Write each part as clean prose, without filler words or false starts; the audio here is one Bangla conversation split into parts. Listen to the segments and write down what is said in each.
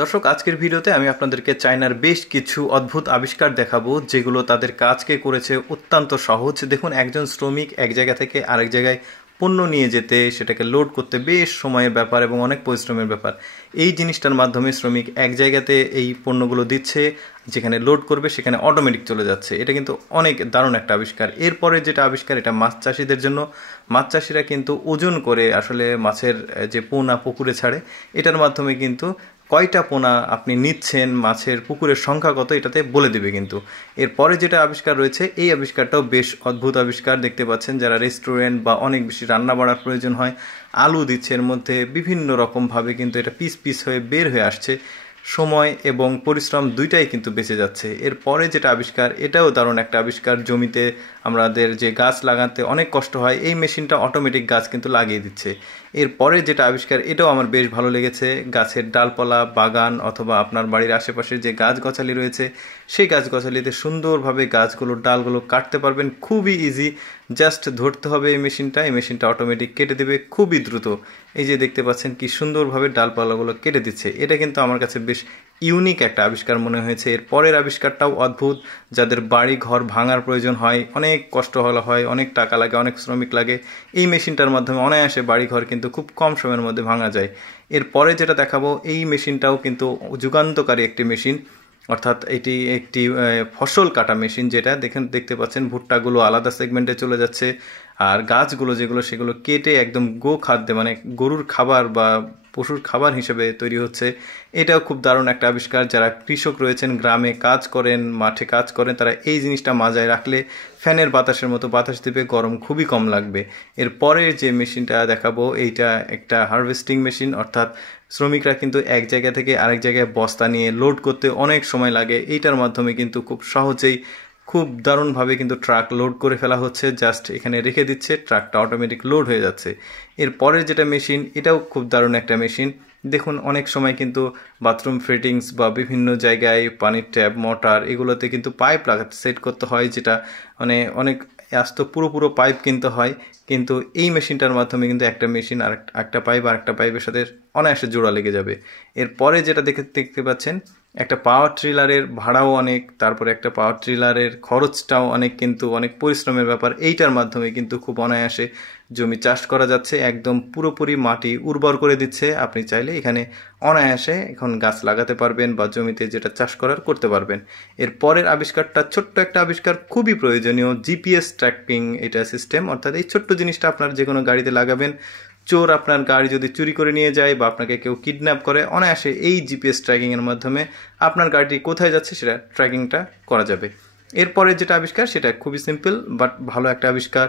দর্শক আজকের ভিডিওতে আমি আপনাদেরকে চায়নার বেশ কিছু অদ্ভুত আবিষ্কার দেখাবো যেগুলো তাদের কাজকে করেছে অত্যন্ত সহজ। দেখুন, একজন শ্রমিক এক জায়গা থেকে আরেক জায়গায় পণ্য নিয়ে যেতে, সেটাকে লোড করতে বেশ সময়ের ব্যাপার এবং অনেক পরিশ্রমের ব্যাপার। এই জিনিসটার মাধ্যমে শ্রমিক এক জায়গাতে এই পণ্যগুলো দিচ্ছে, যেখানে লোড করবে সেখানে অটোমেটিক চলে যাচ্ছে। এটা কিন্তু অনেক দারুণ একটা আবিষ্কার। এরপরে যেটা আবিষ্কার, এটা মাছ চাষিদের জন্য। মাছ চাষিরা কিন্তু ওজন করে আসলে মাছের যে পোনা পুকুরে ছাড়ে, এটার মাধ্যমে কিন্তু কয়টা পোনা আপনি নিচ্ছেন, মাছের পুকুরের সংখ্যা কত, এটাতে বলে দেবে কিন্তু। এরপরে যেটা আবিষ্কার রয়েছে, এই আবিষ্কারটাও বেশ অদ্ভুত আবিষ্কার। দেখতে পাচ্ছেন, যারা রেস্টুরেন্ট বা অনেক বেশি রান্না বাড়ার প্রয়োজন হয়, আলু দিচ্ছে এর মধ্যে, বিভিন্ন রকমভাবে কিন্তু এটা পিস পিস হয়ে বের হয়ে আসছে। সময় এবং পরিশ্রম দুইটাই কিন্তু বেঁচে যাচ্ছে। এরপরে যেটা আবিষ্কার, এটাও দারুণ একটা আবিষ্কার। জমিতে আমাদের যে গাছ লাগাতে অনেক কষ্ট হয়, এই মেশিনটা অটোমেটিক গাছ কিন্তু লাগিয়ে দিচ্ছে। এরপরে যেটা আবিষ্কার, এটাও আমার বেশ ভালো লেগেছে। গাছের ডালপালা, বাগান অথবা আপনার বাড়ির আশেপাশে যে গাছগাছালি রয়েছে, সেই গাছগাছালিতে সুন্দরভাবে গাছগুলোর ডালগুলো কাটতে পারবেন। খুবই ইজি, জাস্ট ধরতে হবে এই মেশিনটা। এই মেশিনটা অটোমেটিক কেটে দেবে খুবই দ্রুত। এই যে দেখতে পাচ্ছেন কি সুন্দরভাবে ডালপালাগুলো কেটে দিচ্ছে। এটা কিন্তু আমার কাছে বেশ ইউনিক একটা আবিষ্কার মনে হয়েছে। এর পরের আবিষ্কারটাও অদ্ভুত। যাদের বাড়ি ঘর ভাঙার প্রয়োজন হয়, অনেক কষ্ট হয়, অনেক টাকা লাগে, অনেক শ্রমিক লাগে, এই মেশিনটার মাধ্যমে অনায়াসে বাড়ি ঘর কিন্তু খুব কম সময়ের মধ্যে ভাঙা যায়। এরপরে যেটা দেখাবো, এই মেশিনটাও কিন্তু যুগান্তকারী একটি মেশিন। অর্থাৎ এটি একটি ফসল কাটা মেশিন, যেটা দেখতে পাচ্ছেন ভুট্টাগুলো আলাদা সেগমেন্টে চলে যাচ্ছে, আর গাছগুলো যেগুলো সেগুলো কেটে একদম গোখাদ্যে, মানে গরুর খাবার বা পশুর খাবার হিসেবে তৈরি হচ্ছে। এটাও খুব দারুণ একটা আবিষ্কার। যারা কৃষক রয়েছেন, গ্রামে কাজ করেন, মাঠে কাজ করেন, তারা এই জিনিসটা মাজায় রাখলে ফ্যানের বাতাসের মতো বাতাস দিবে, গরম খুবই কম লাগবে। এরপরে যে মেশিনটা দেখাবো, এইটা একটা হারভেস্টিং মেশিন। অর্থাৎ শ্রমিকরা কিন্তু এক জায়গা থেকে আরেক জায়গায় বস্তা নিয়ে লোড করতে অনেক সময় লাগে। এইটার মাধ্যমে কিন্তু খুব সহজেই, খুব দারুণভাবে কিন্তু ট্রাক লোড করে ফেলা হচ্ছে। জাস্ট এখানে রেখে দিচ্ছে, ট্রাকটা অটোমেটিক লোড হয়ে যাচ্ছে। এরপরের যেটা মেশিন, এটাও খুব দারুণ একটা মেশিন। দেখুন, অনেক সময় কিন্তু বাথরুম ফিটিংস বা বিভিন্ন জায়গায় পানির ট্যাপ, মোটর, এগুলোতে কিন্তু পাইপ লাগাতে সেট করতে হয়, যেটা মানে অনেক আস্ত পুরো পাইপ কিনতে হয়। কিন্তু এই মেশিনটার মাধ্যমে কিন্তু একটা মেশিন আর একটা পাইপ আর একটা পাইপের সাথে অনায়াসে জোড়া লেগে যাবে। এরপরে যেটা দেখতে পাচ্ছেন, একটা পাওয়ার ট্রিলারের ভাড়াও অনেক, তারপরে একটা পাওয়ার ট্রিলারের খরচটাও অনেক, কিন্তু অনেক পরিশ্রমের ব্যাপার। এইটার মাধ্যমে কিন্তু খুব অনায়াসে জমি চাষ করা যাচ্ছে, একদম পুরোপুরি মাটি উর্বর করে দিচ্ছে। আপনি চাইলে এখানে অনায়াসে এখন গাছ লাগাতে পারবেন বা জমিতে যেটা চাষ করার করতে পারবেন। এর পরের আবিষ্কারটা ছোট্ট একটা আবিষ্কার, খুবই প্রয়োজনীয়, জিপিএস ট্র্যাকিং এটা সিস্টেম। অর্থাৎ এই ছোট্ট জিনিসটা আপনার যে কোনো গাড়িতে লাগাবেন। চোর আপনার গাড়ি যদি চুরি করে নিয়ে যায় বা আপনাকে কেউ কিডন্যাপ করে, অনায়াসে এই জিপিএস ট্র্যাকিংয়ের মাধ্যমে আপনার গাড়িটি কোথায় যাচ্ছে সেটা ট্র্যাকিংটা করা যাবে। এরপরে যেটা আবিষ্কার, সেটা খুবই সিম্পল বাট ভালো একটা আবিষ্কার।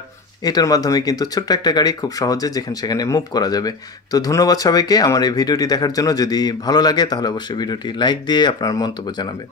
এটার মাধ্যমে কিন্তু ছোট্ট একটা গাড়ি খুব সহজে যেখানে সেখানে মুভ করা যাবে। তো ধন্যবাদ সবাইকে আমার এই ভিডিওটি দেখার জন্য। যদি ভালো লাগে তাহলে অবশ্যই ভিডিওটি লাইক দিয়ে আপনার মন্তব্য জানাবেন।